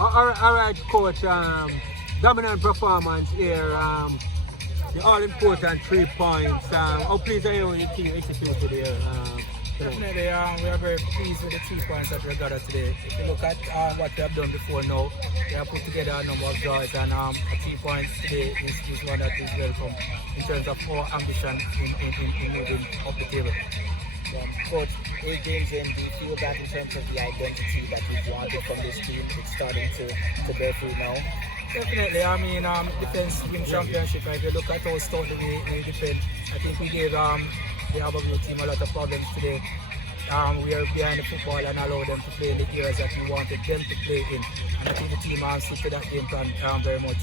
All right, coach. Dominant performance here. The all important 3 points. How pleased are you with your team executed here? Definitely, we are very pleased with the 3 points that we gathered today. If you look at what we have done before now, we have put together a number of draws, and a 3 points today is one that is welcome in terms of our ambition in moving up the table. Coach, 8 games in, do you feel that in terms of the identity that you've wanted from this team, it's starting to bear fruit now? Definitely, I mean, defense win championship, if you look at how stoutly we defend, I think we gave the Harbour team a lot of problems today. We are behind the football and allow them to play in the areas that we wanted them to play in. And I think the team stick to that game plan very much.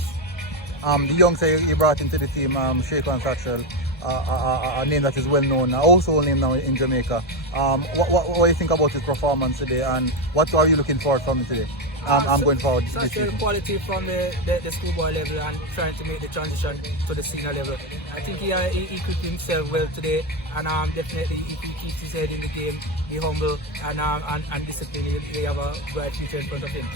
The youngster you brought into the team, Satchwell, a name that is well known, a household name now in Jamaica. What do you think about his performance today, and what are you looking forward from him today? I'm going forward this season. Quality from the schoolboy level and trying to make the transition to the senior level. I think he equipped himself well today, and definitely if he keeps his head in the game, be humble and disciplined, he have a bright future in front of him.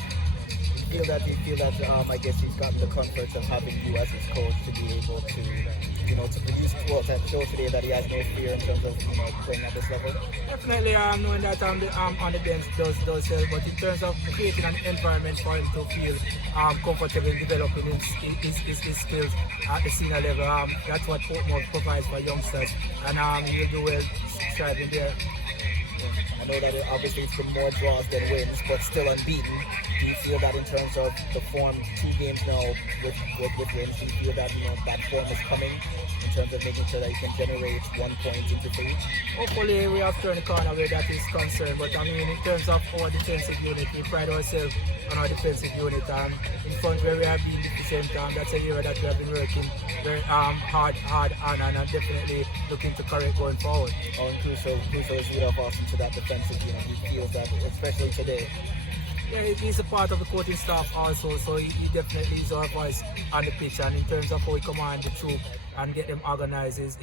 You feel that I guess he's gotten the comfort of having you as his coach to be able to, to produce towards that show today that he has no fear in terms of, playing at this level? Definitely, knowing that on the bench does help, but in terms of creating an environment for him to feel comfortable in developing his skills at the senior level, that's what Portmore provides for youngsters, and he'll do well striving there. I know that obviously it's been more draws than wins, but still unbeaten. Do you feel that in terms of the form, 2 games now with wins, do you feel that that form is coming in terms of making sure that you can generate 1 point into 3? Hopefully we have turned the corner where that is concerned, but I mean in terms of our defensive unit, we pride ourselves on our defensive unit. In front where we have been deficient, that's an area that we have been working very hard on, and definitely looking to correct going forward. And Crusoe is lead off us into that defensive unit. He feels that, especially today. Yeah, he's a part of the coaching staff also, so he definitely is our voice on the pitch, and in terms of how he command the troop and get them organized is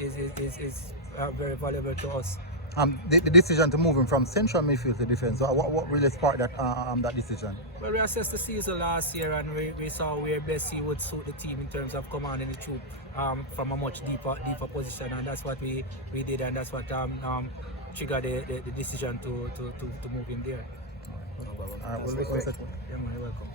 very valuable to us. The decision to move him from central midfield to defence, what really sparked that decision? Well, we assessed the season last year, and we saw where best he would suit the team in terms of commanding the troop from a much deeper position, and that's what we did, and that's what triggered the decision to move him there. All right, well, Yeah, man, you're welcome.